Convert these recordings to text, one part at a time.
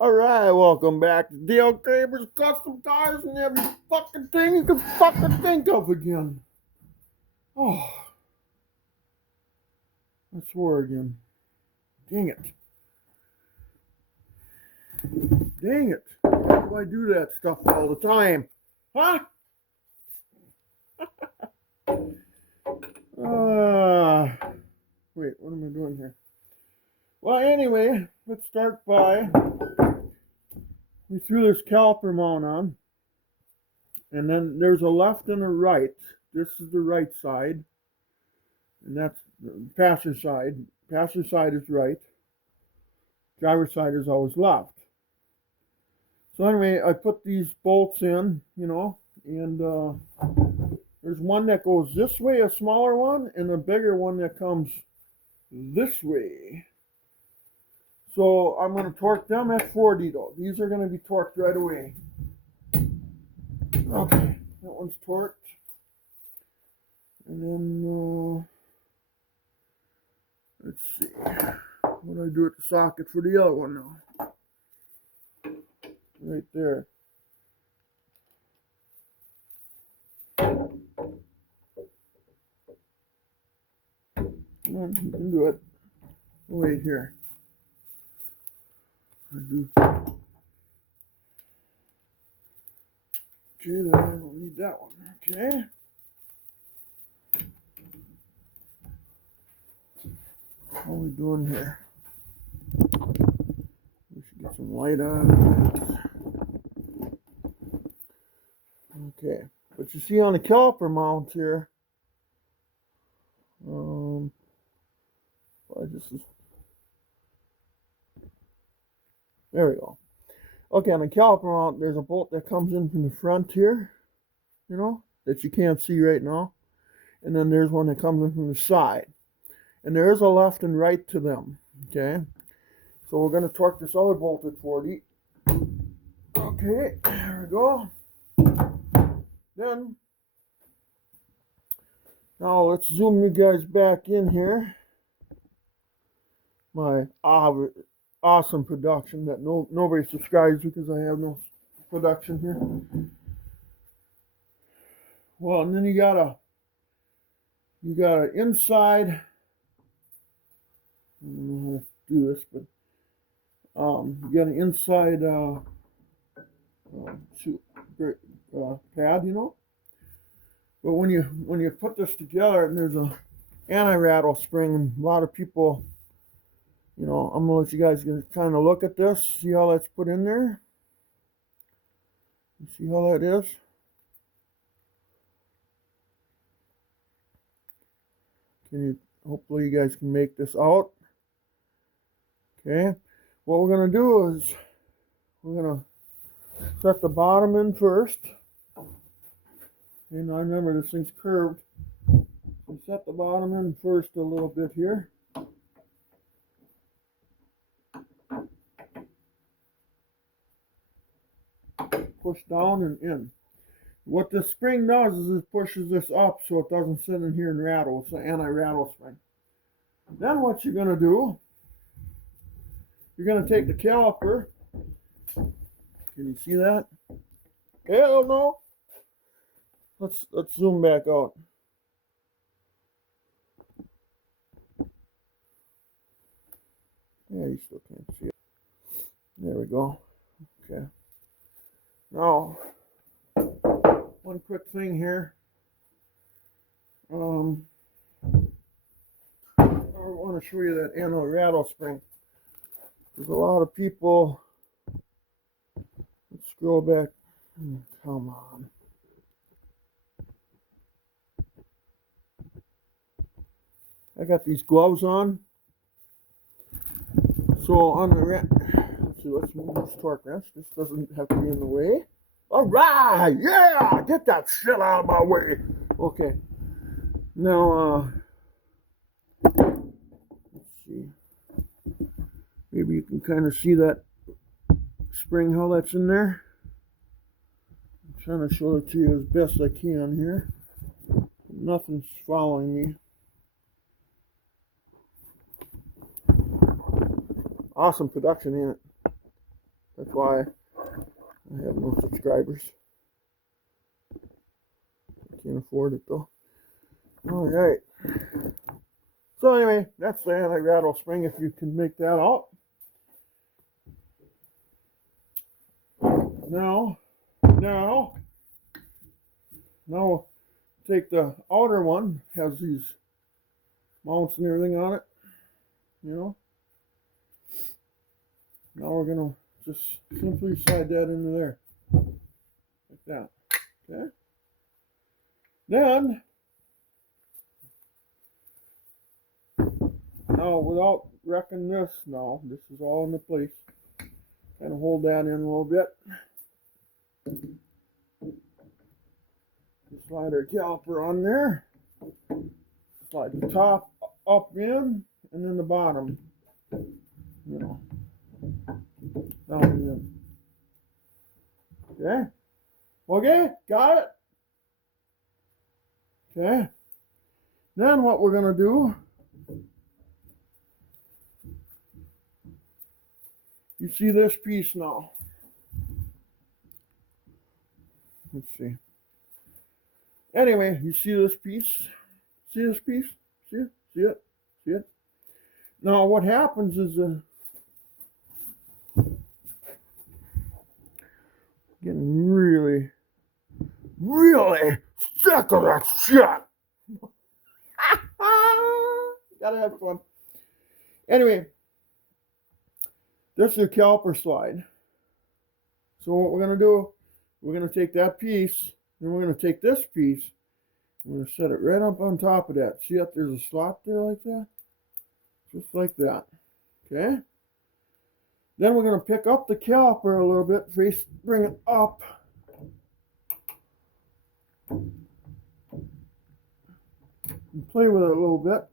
Alright, welcome back to Dale Kramer's Custom Cars and every fucking thing you can fucking think of again. Oh, I swore again. Dang it. Dang it. Why do I do that stuff all the time? Huh? Wait, what am I doing here? Well, anyway, let's start by we threw this caliper mount on, and then there's a left and a right. This is the right side, and that's the passenger side. Passenger side is right. Driver's side is always left. So anyway, I put these bolts in, and there's one that goes this way, a smaller one, and a bigger one that comes this way. So I'm going to torque them at 40 though. These are going to be torqued right away. Okay, that one's torqued. And then, let's see. What do I do at the socket for the other one now? Right there. Come on, you can do it. Wait here. I do. Okay, then I don't need that one. Okay. What are we doing here? We should get some light on. Okay, but you see on the caliper mount here, there we go. Okay, on the caliper mount, there's a bolt that comes in from the front here, that you can't see right now. And then there's one that comes in from the side. And there is a left and right to them, okay? So we're going to torque this other bolt at 40. Okay, there we go. Then, now let's zoom you guys back in here. My awesome production that nobody subscribes because I have no production here. Well, and then you got an inside. I don't know how to do this, but you got an inside pad, But when you put this together, and there's a anti-rattle spring, and a lot of people, I'm gonna let you guys kind of look at this, see how that's put in there. You see how that is? Hopefully you guys can make this out. Okay, what we're gonna do is we're gonna set the bottom in first. And I remember this thing's curved. So set the bottom in first a little bit here. Push down and in. What the spring does is it pushes this up so it doesn't sit in here and rattle. It's an anti-rattle spring. Then what you're going to do, you're going to take the caliper. Can you see that? Hell no. Let's zoom back out. Yeah, you still can't see it. There we go. Okay. Now, one quick thing here. I want to show you that anti-rattle spring. There's a lot of people. Let's scroll back. Come on. I got these gloves on. So on the let's move this torque wrench. This doesn't have to be in the way. All right, yeah, get that shit out of my way. Okay. Now, let's see. Maybe you can kind of see that spring, how that's in there. I'm trying to show it to you as best I can here. Nothing's following me. Awesome production, ain't it? That's why I have no subscribers. I can't afford it though. All right. So anyway, that's the anti-rattle spring, if you can make that out. Now take the outer one, has these mounts and everything on it, you know. Now we're gonna just simply slide that into there, like that, okay. Then, now without wrecking this, now this is all in the place. Kind of hold that in a little bit. Slide our caliper on there. Slide the top up in, and then the bottom, you know, down in. Okay? Okay? Got it? Okay. Then what we're going to do, you see this piece now. Let's see. Anyway, you see this piece? See this piece? See it? See it? See it? Now what happens is getting really sick of that shit. Gotta have fun. Anyway, this is a caliper slide. So what we're gonna do, we're gonna take that piece, then we're gonna take this piece, we're gonna set it right up on top of that. See if there's a slot there like that? Just like that. Okay? Then we're gonna pick up the caliper a little bit, bring it up. And play with it a little bit.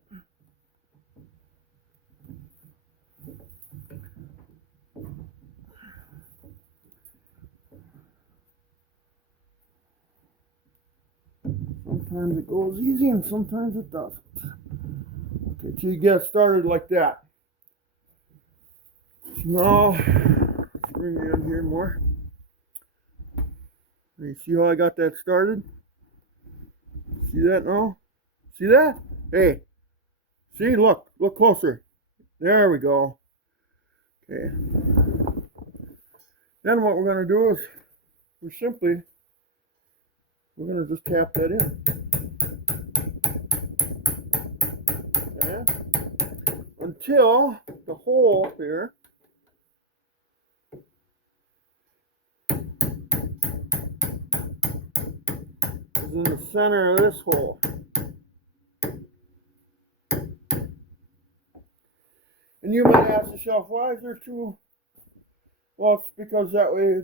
Sometimes it goes easy and sometimes it doesn't. Okay, till you get started like that. Now, let's bring it in here more. You see how I got that started? See that now? See that? Hey, see, look closer. There we go. Okay. Then what we're going to do is we're going to just tap that in. Okay. Until the hole here is in the center of this hole. And you might ask yourself, why is there two? Well, it's because that way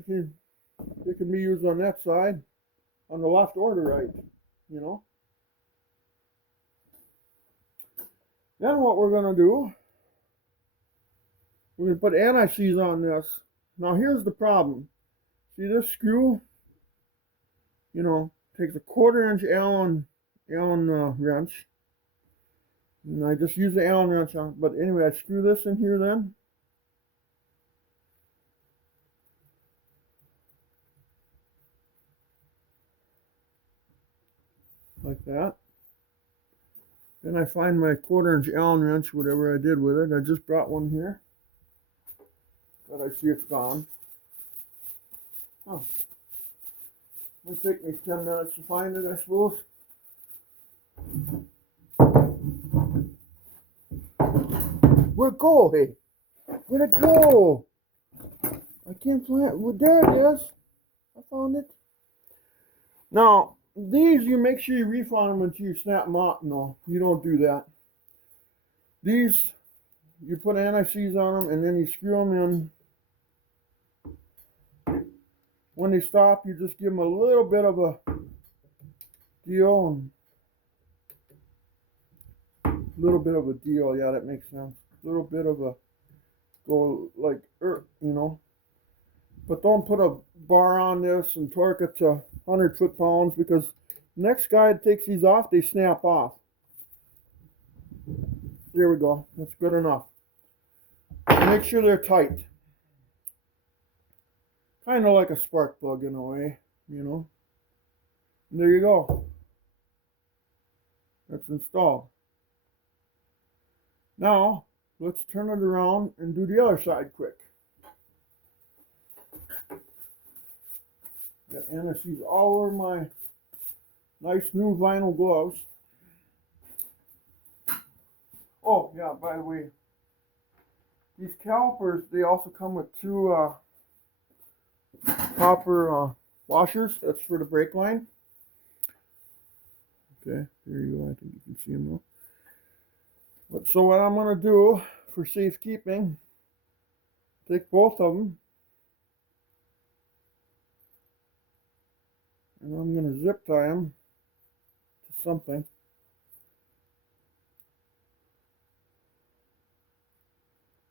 it can be used on that side, on the left or the right, you know. Then what we're going to do, we're going to put anti-seize on this. Now here's the problem. See this screw? You know, takes a 1/4 inch Allen wrench. And I just use the Allen wrench on it. But anyway, I screw this in here then. Like that. Then I find my 1/4 inch Allen wrench, whatever I did with it. I just brought one here. But I see it's gone. Oh. Might take me 10 minutes to find it, I suppose. Where'd it go, hey? Where'd it go? I can't find it. Well, there it is. I found it. Now, these, you make sure you refund them until you snap them out. No, you don't do that. These, you put anti-seize on them and then you screw them in. When they stop, you just give them a little bit of a deal. Yeah, that makes sense. A little bit of a go like, you know. But don't put a bar on this and torque it to 100 foot-pounds, because the next guy that takes these off, they snap off. There we go. That's good enough. Make sure they're tight. Kind of like a spark plug in a way, you know. And there you go. That's installed. Now, let's turn it around and do the other side quick. Got anti-seize all over my nice new vinyl gloves. Oh, yeah, by the way, these calipers, they also come with two copper washers. That's for the brake line. Okay, there you go. I think you can see them now. But so what I'm going to do for safekeeping, take both of them, and I'm going to zip tie them to something.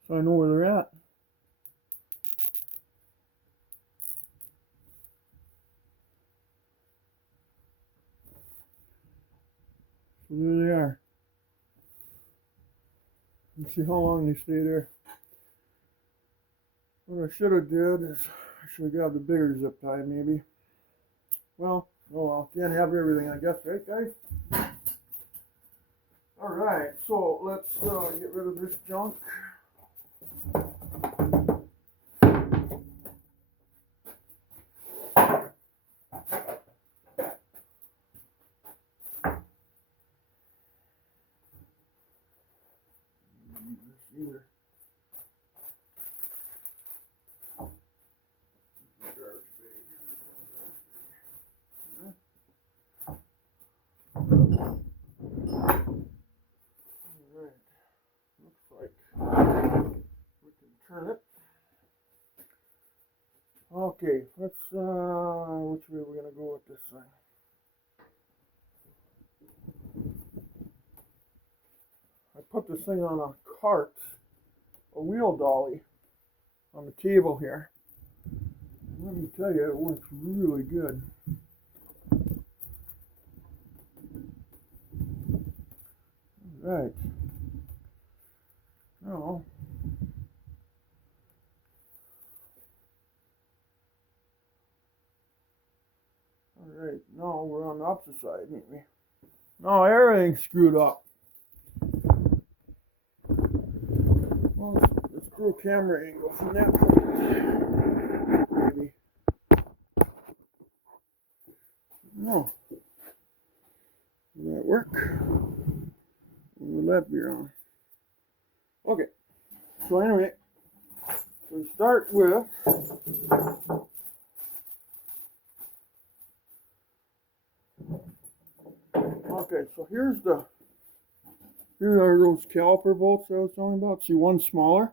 So I know where they're at. So there they are. Let's see how long they stay there. What I should have did is I should have grabbed a bigger zip tie maybe. Well, oh well, can't have everything I guess, right guys? Alright, so let's get rid of this junk. Either. Alright, looks like we can turn it. Okay, let's which way we're gonna go with this thing. I put this thing on a cart, a wheel dolly, on the table here. Let me tell you, it works really good. Right. Now, alright, now we're on the opposite side, ain't we? Now everything's screwed up. Well, let's do a camera angle from that point. Maybe. No. Will that work? Will that be wrong? Okay. So anyway, we start with okay, so here are those caliper bolts I was talking about. See, one's smaller.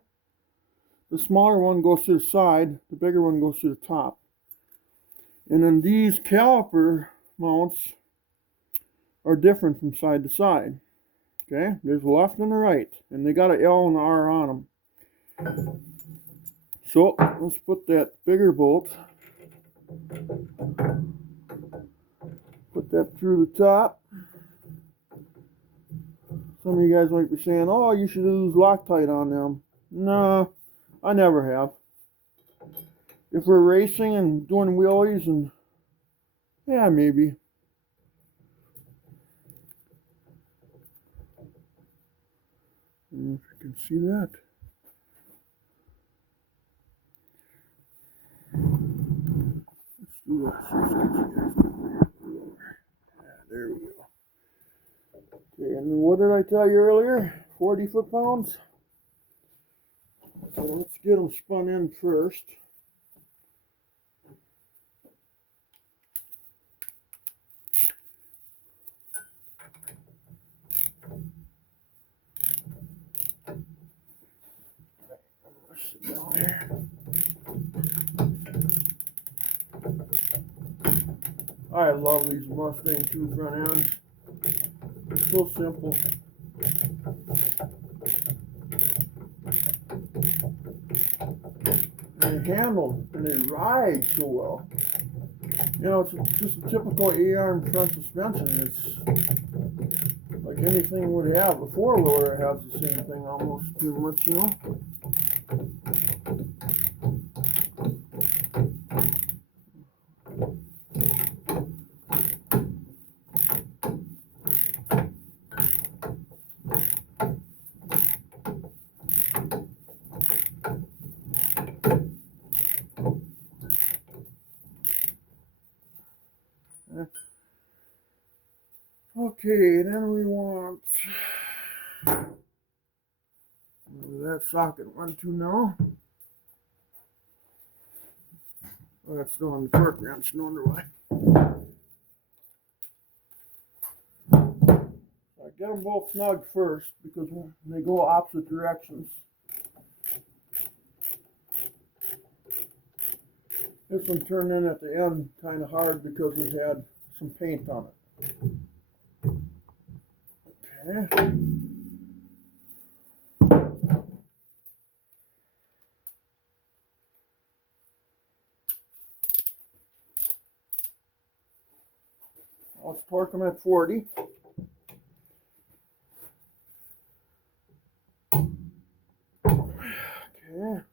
The smaller one goes to the side, the bigger one goes to the top. And then these caliper mounts are different from side to side. Okay, there's a left and a right, and they got an L and an R on them. So let's put that bigger bolt, put that through the top. Some of you guys might be saying, oh, you should use Loctite on them. No, I never have. If we're racing and doing wheelies, and yeah, maybe. I don't know if you can see that. Let's do that. Yeah, there we go. Okay, and what did I tell you earlier? 40 foot-pounds? So let's get them spun in first. Sit down here. I love these Mustang 2 front ends. It's so simple. And they handle and they ride so well. You know, it's just a typical A-arm front suspension. It's like anything would have. The four-wheeler has the same thing almost pretty much, you know. Okay, then we want where that socket went to now. Oh, that's still on the torque wrench, no wonder why. I get them both snug first because they go opposite directions. This one turned in at the end kind of hard because it had some paint on it. Okay. Let's torque them at 40. Okay.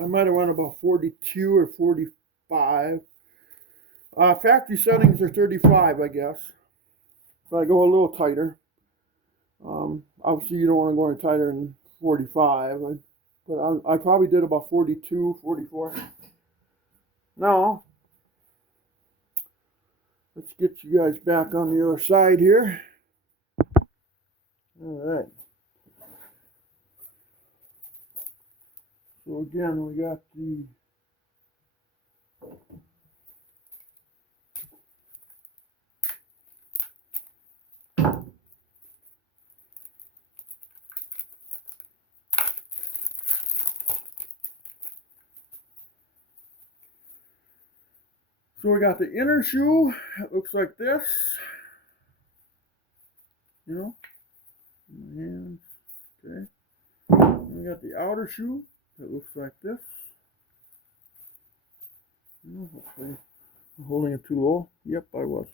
I might have went about 42 or 45. Factory settings are 35, I guess. But I go a little tighter. Obviously, you don't want to go any tighter than 45. But I probably did about 42, 44. Now, let's get you guys back on the other side here. All right. So again, we got the inner shoe. It looks like this. You know, and okay. We got the outer shoe. It looks like this. Hopefully I'm holding it too low. Yep, I was.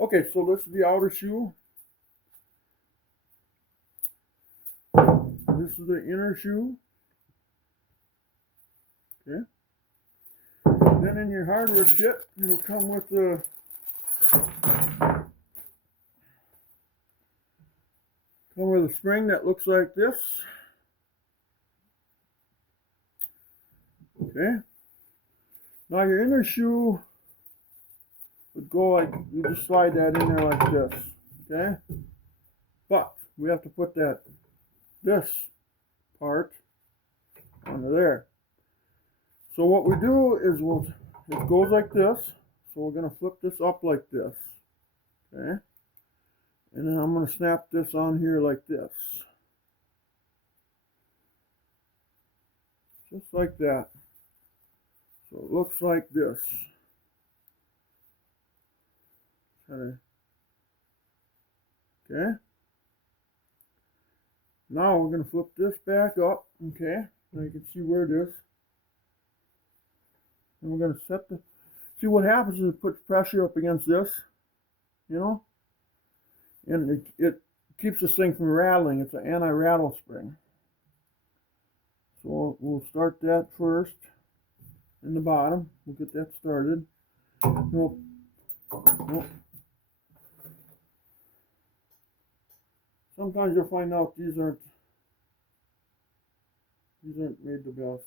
Okay, so this is the outer shoe. This is the inner shoe. Okay. Then in your hardware kit, it'll come with the spring that looks like this. Okay. Now your inner shoe would go like, you just slide that in there like this. Okay. But we have to put this part onto there. So what we do is it goes like this. So we're going to flip this up like this. Okay. And then I'm going to snap this on here like this. Just like that. So it looks like this. Okay. Now we're going to flip this back up. Okay. Now you can see where it is. And we're going to set the... See what happens is it puts pressure up against this. You know? And it keeps this thing from rattling. It's an anti-rattle spring. So we'll start that first in the bottom. We'll get that started. Nope. Sometimes you'll find out these aren't made the best.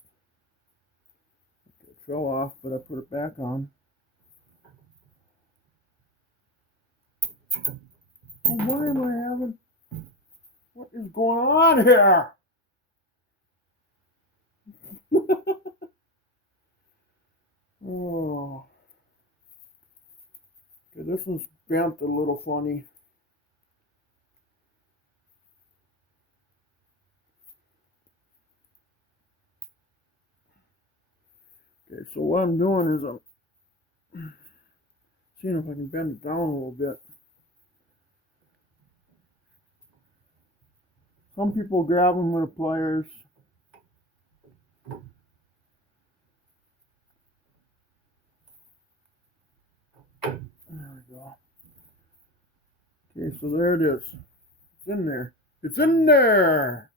Okay, it fell off, but I put it back on. Oh, why am I having... What is going on here? Oh. Okay, this one's bent a little funny. Okay, so what I'm doing is I'm seeing if I can bend it down a little bit. Some people grab them with the pliers. There we go. Okay, so there it is. It's in there. It's in there!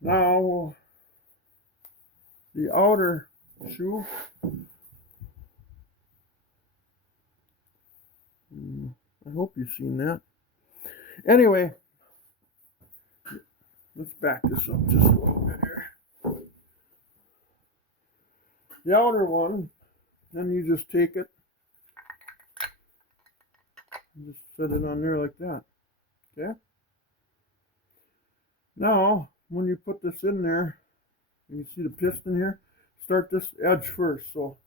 Now, the outer shoe. I hope you've seen that. Anyway, Let's back this up just a little bit here. The outer one, then you just take it and just set it on there like that. Okay? Now, when you put this in there, you see the piston here, start this edge first. So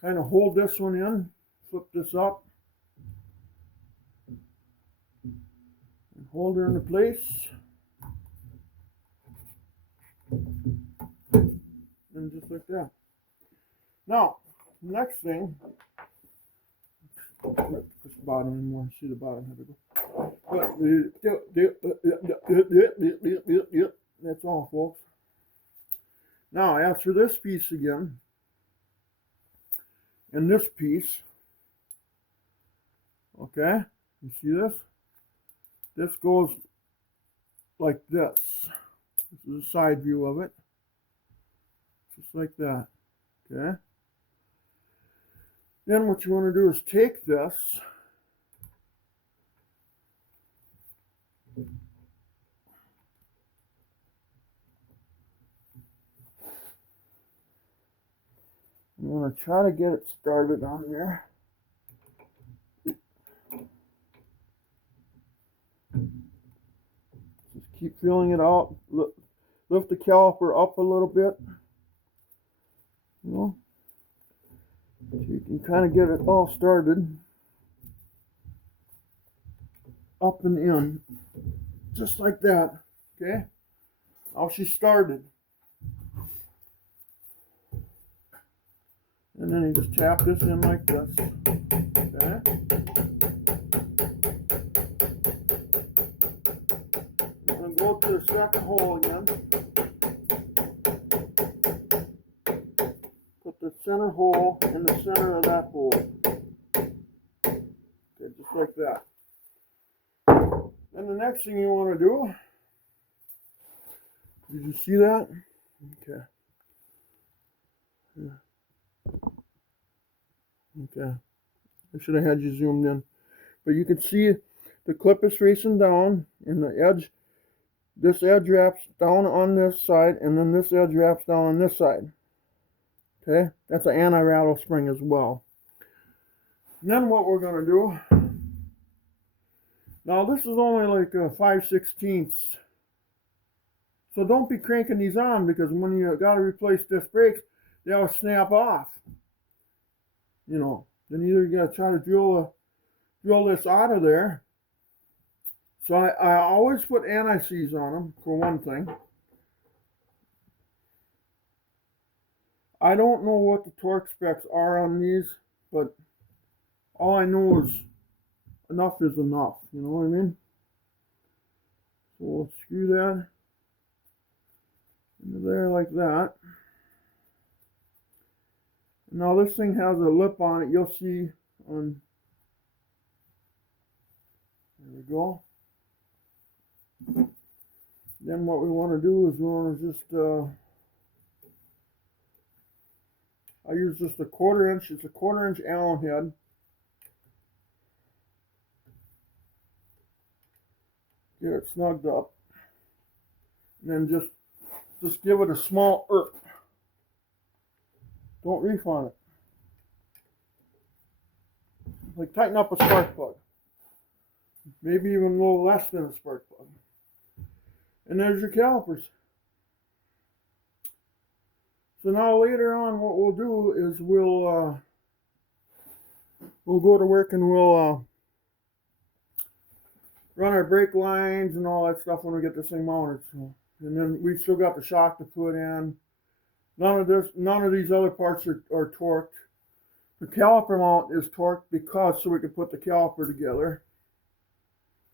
kind of hold this one in, flip this up, and hold her into place. And just like that. Now, next thing, push the bottom anymore. See the bottom, have it go. That's all, folks. Now, after this piece again, and this piece, okay, you see this? This goes like this. This is a side view of it. Just like that, okay? Then what you want to do is take this, you want to try to get it started on there. Just keep feeling it out. Lift the caliper up a little bit. You know, so you can kind of get it all started. Up and in. Just like that. Okay? Now she started. And then you just tap this in like this. Okay? And then go to the second hole again. Put the center hole in the center of that hole. Okay, just like that. And the next thing you want to do, did you see that? Okay. Yeah. Okay. I should have had you zoomed in. But you can see the clip is facing down, and the edge, this edge wraps down on this side, and then this edge wraps down on this side. Okay? That's an anti-rattle spring as well. And then what we're going to do, now this is only like a 5/16. So don't be cranking these on, because when you got to replace disc brakes, they'll snap off. You know, then either you got to try to drill this out of there. So I always put anti-seize on them, for one thing. I don't know what the torque specs are on these, but all I know is enough is enough. You know what I mean? So we'll screw that into there like that. Now this thing has a lip on it. You'll see on. There we go. Then what we want to do is we want to just. I use just a 1/4 inch. It's a 1/4 inch Allen head. Get it snugged up, and then just give it a small irk. Don't reef on it. Like tighten up a spark plug. Maybe even a little less than a spark plug. And there's your calipers. So now later on, what we'll do is we'll go to work and we'll run our brake lines and all that stuff when we get this thing mounted. So, and then we've still got the shock to put in. None of these other parts are torqued. The caliper mount is torqued because so we can put the caliper together.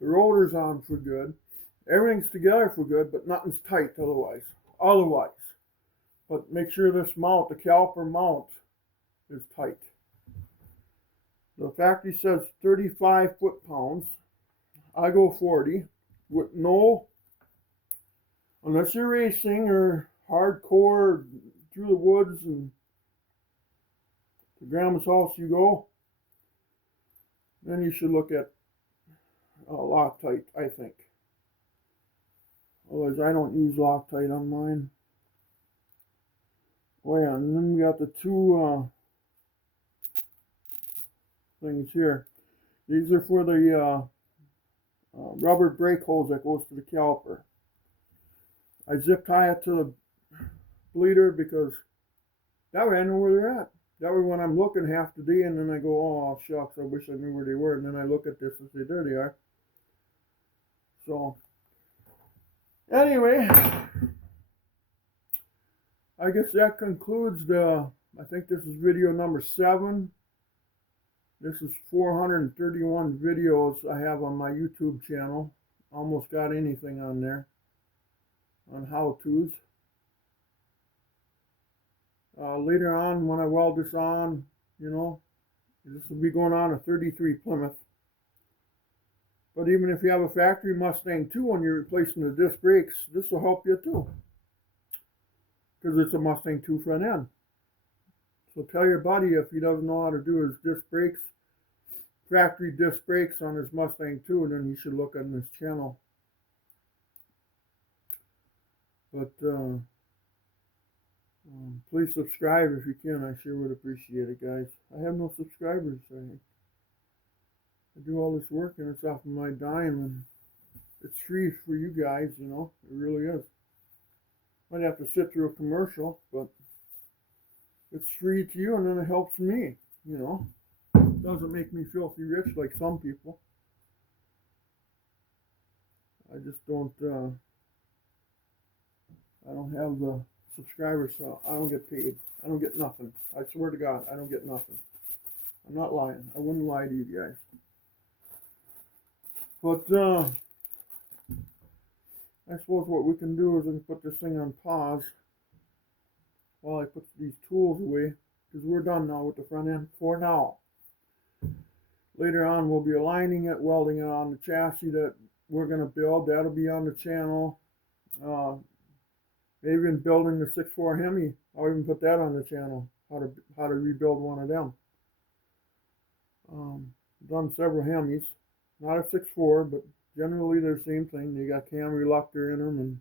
The rotor's on for good. Everything's together for good, but nothing's tight otherwise. But make sure this mount, the caliper mount, is tight. The factory says 35 foot-pounds. I go 40 with no, unless you're racing or hardcore through the woods and to grandma's house you go, then you should look at a Loctite, I think. Otherwise, I don't use Loctite on mine. Oh yeah, and then we got the two things here. These are for the rubber brake hose that goes to the caliper. I zip tie it to the bleeder because that way I know where they're at. That way when I'm looking half the day and then I go, oh shucks, I wish I knew where they were. And then I look at this and say, there they are. So, anyway, I guess that concludes I think this is video number 7. This is 431 videos I have on my YouTube channel. Almost got anything on there on how-tos. Later on, when I weld this on, you know, this will be going on a 33 Plymouth. But even if you have a factory Mustang 2 when you're replacing the disc brakes, this will help you too. Because it's a Mustang 2 front end. So tell your buddy if he doesn't know how to do his disc brakes, factory disc brakes on his Mustang 2, then he should look on this channel. But please subscribe if you can. I sure would appreciate it, guys. I have no subscribers. I do all this work and it's off of my dime, and it's free for you guys, you know. It really is. Might have to sit through a commercial, but it's free to you, and then it helps me, you know. It doesn't make me filthy rich like some people. I just don't, I don't have the subscribers, so I don't get paid. I don't get nothing. I swear to God, I don't get nothing. I'm not lying. I wouldn't lie to you guys. But, I suppose what we can do is we can put this thing on pause while I put these tools away, because we're done now with the front end for now. Later on, we'll be aligning it, welding it on the chassis that we're going to build. That'll be on the channel. Maybe even building the 6.4 Hemi. I'll even put that on the channel, how to rebuild one of them. Done several Hemis. Not a 6.4, but generally they're the same thing. They got cam reluctor in them, and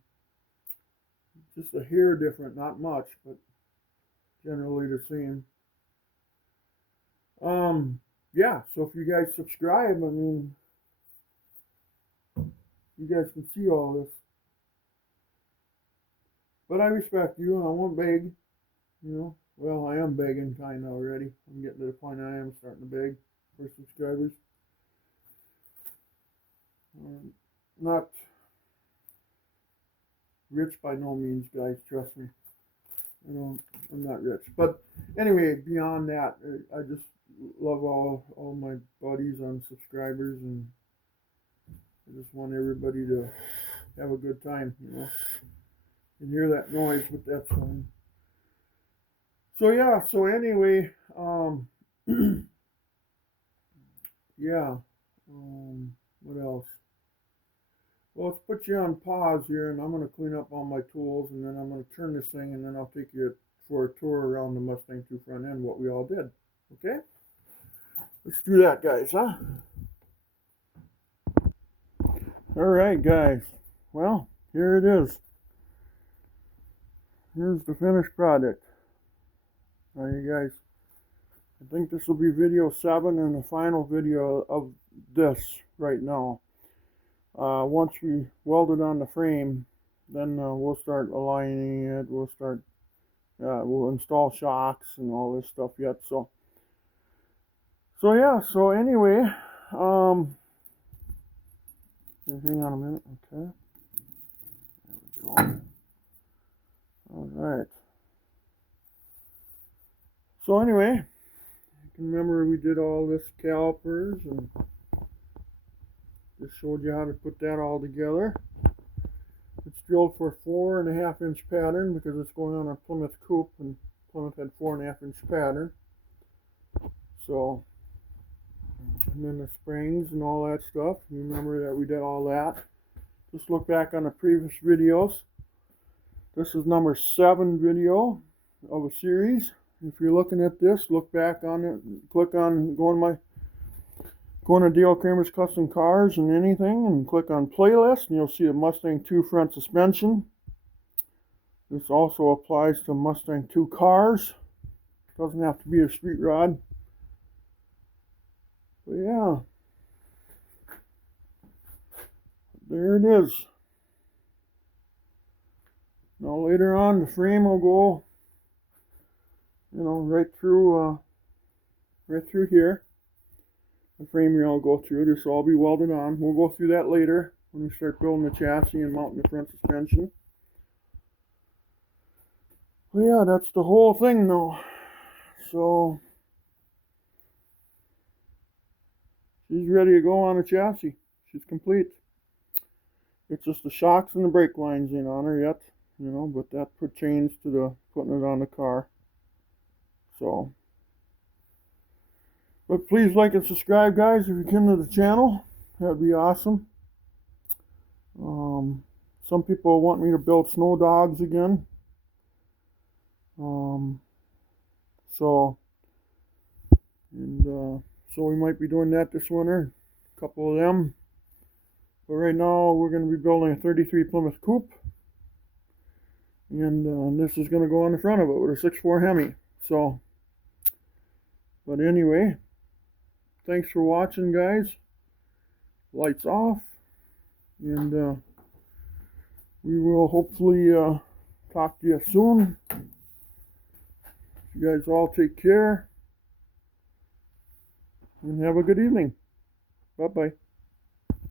just a hair different, not much, but generally the same. Yeah, so if you guys subscribe, I mean, you guys can see all this. But I respect you, and I won't beg, you know. Well, I am begging kind of already. I'm getting to the point I am starting to beg for subscribers. Not rich by no means, guys, trust me. You know, I'm not rich. But anyway, beyond that, I just love all my buddies and subscribers, and I just want everybody to have a good time, you know. You can hear that noise, but that's fine. So yeah, so anyway, yeah, what else? Well, let's put you on pause here, and I'm going to clean up all my tools, and then I'm going to turn this thing, and then I'll take you for a tour around the Mustang 2 front end, what we all did. Okay? Let's do that, guys, huh? Alright, guys. Well, here it is. Here's the finished product. Now, you guys, I think this will be video 7 and the final video of this right now. Once we weld it on the frame, then we'll start aligning it. We'll install shocks and all this stuff yet. So yeah. So anyway, hang on a minute. Okay. There we go. All right. So anyway, you can remember we did all this calipers and just showed you how to put that all together. It's drilled for 4.5 inch pattern because it's going on a Plymouth coupe, and Plymouth had 4.5 inch pattern. So, and then the springs and all that stuff. You remember that we did all that. Just look back on the previous videos. This is number 7 video of a series. If you're looking at this, look back on it. Click on, go on my Go into Dale Kramer's Custom Cars and anything and click on playlist, and you'll see a Mustang 2 front suspension. This also applies to Mustang 2 cars. Doesn't have to be a street rod. But yeah, there it is. Now later on, the frame will go, right through here. The frame rail will go through. This will all be welded on. We'll go through that later when we start building the chassis and mounting the front suspension. Well, yeah, that's the whole thing now. So she's ready to go on the chassis. She's complete. It's just the shocks and the brake lines ain't on her yet, but that pertains to the putting it on the car. So, but please like and subscribe, guys, if you come to the channel. That'd be awesome. Some people want me to build snow dogs again. So we might be doing that this winter. A couple of them. But right now we're going to be building a 33 Plymouth coupe. And this is going to go on the front of it with a 6.4 Hemi. So, but anyway, thanks for watching, guys. Lights off. And we will hopefully talk to you soon. You guys all take care. And have a good evening. Bye-bye.